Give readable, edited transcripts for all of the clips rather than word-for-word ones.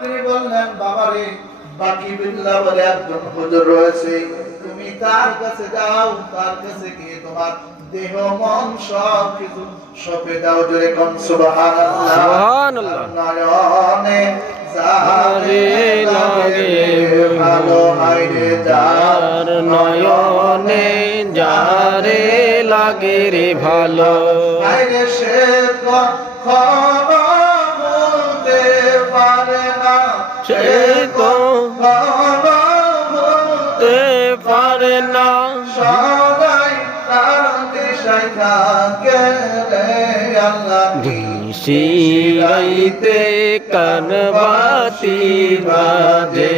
তিনি বললেন বাবারে বাকি বিল্লাহ বলে একজন হুজুর রয়েছে, তুমি তার কাছে যাও, তার কাছে গিয়ে তোমার দেহ মন সব কিছু সঁপে দাও। জোরে কোন সুবহানাল্লাহ। সুবহানাল্লাহ। নয়নে যারে লাগে ভালো, হায়রে যার নয়নে যারে লাগে রে ভালো, হায়রে সে কখনো ভুলতে পারে না, সে কখনো ভুলতে পারে না। সদাই তার দিশায় থাকে রে আল্লাহ। নিশিরাইতে কানবাতি বাজে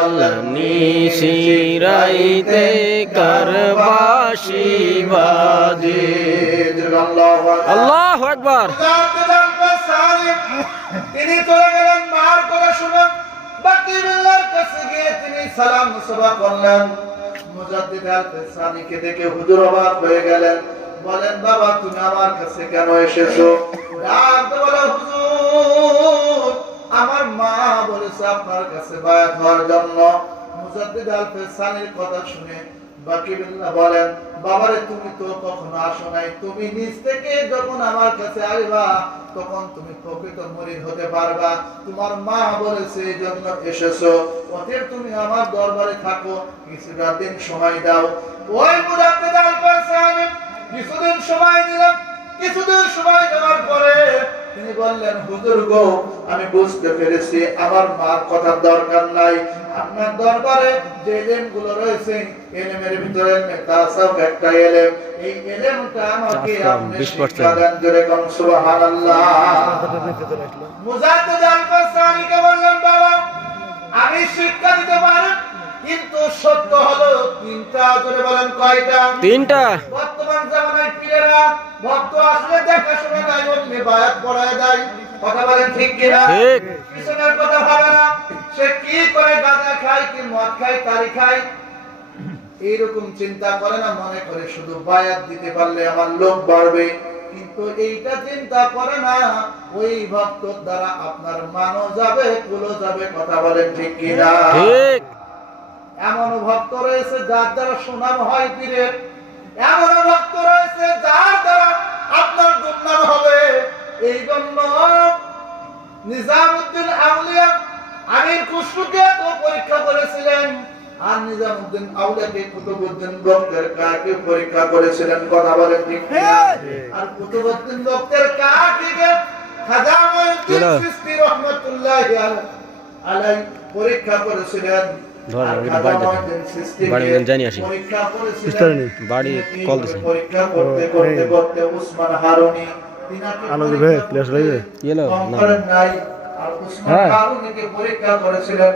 আল্লাহ, নিশিরাইতে কারবাসি বাজে। আল্লাহু আকবার। তিনি চলে গেলেন মার কথা শুনে, বাকি বিল্লাহর কাছে গিয়ে তিনি সালাম মুসাফা করলেন। মুজাদ্দিদ আল-ফিসানিকে দেখে হুজুর অবাক হয়ে গেলেন, বলেন বাবা তুমি আমার কাছে কেন এসেছো? ডাক দিয়ে বলে হুজুর আমার মা বলেছে আপনার কাছে বায়াত হওয়ার জন্য। মুজাদ্দিদ আল-ফিসানির কথা শুনে বাকি বিল্লাহ বলেন বাবারে তুমি তো কখনো আসো নাই, তুমি নিজ থেকে যখন আমার কাছে আসবা তখন তুমি প্রকৃত মুরিদ হতে পারবা। তোমার মা বলেছে এই জন্য এসেছো, অতএব তুমি আমার দরবারে থাকো, কিছুটা দিন সময় দাও। ওই মুজাদ্দিদ আল-ফিসানি কিছুদিন সময় দিলাম। কিছুদিন সময় দেওয়ার পরে তিনি বললেন হুজুর গো আমি বুঝতে পেরেছি আমার মার কথার দরকার নাই, আপনার দরবারে যে ইলমগুলো রয়েছে ইলমের ভিতরে তাসাউফ একটা ইলম, এই ইলমটা আমাকে আপনি শিক্ষা দেন। জোরে কোন সুবহানাল্লাহ। মুজাদ্দিদ আল-ফিসানিকে বললেন বাবা আমি শিক্ষা দিতে পারি, কিন্তু সত্য হলো তিনটা। জোরে বলেন কয়টা? তিনটা। বর্তমান জামানায় পীরেরা ভক্ত আসলে দেখাশোনা নাই, অমনি বায়াত পড়ায় দেয়। কথা বলেন ঠিক কিনা? ঠিক। পিছনের কথা ভাবে না, সে কি করে গাঁজা খায় কি মদ খায় তারি খায় এইরকম চিন্তা করে না, মনে করে শুধু বায়াত দিতে পারলে আমার লোক বাড়বে, কিন্তু এইটা চিন্তা করে না ওই ভক্তর দ্বারা আপনার মানও যাবে কুলও যাবে। কথা বলেন ঠিক কিনা? ঠিক। এমন ভক্ত রয়েছে যার দ্বারা সুনাম হয় পীরের, এমন ভক্ত রয়েছে যার দ্বারা আপনার দুর্নাম হবে। এই জন্য নিজামউদ্দিন আউলিয়া আমির খুসরুকে তো পরীক্ষা করেছিলেন, আর নিজামউদ্দিন আউলিয়াকে কুতুবউদ্দিন বক্তের কাকে পরীক্ষা করেছিলেন। কথা বলেন ঠিক কিনা? আর কুতুবউদ্দিন বক্তের কাকে খাজা মঈনুদ্দিন চিশতি রাহমাতুল্লাহি আলাইহি পরীক্ষা করেছিলেন। পরীক্ষা করতে করতে করতে উসমান হারুনি পরীক্ষা করেছিলেন।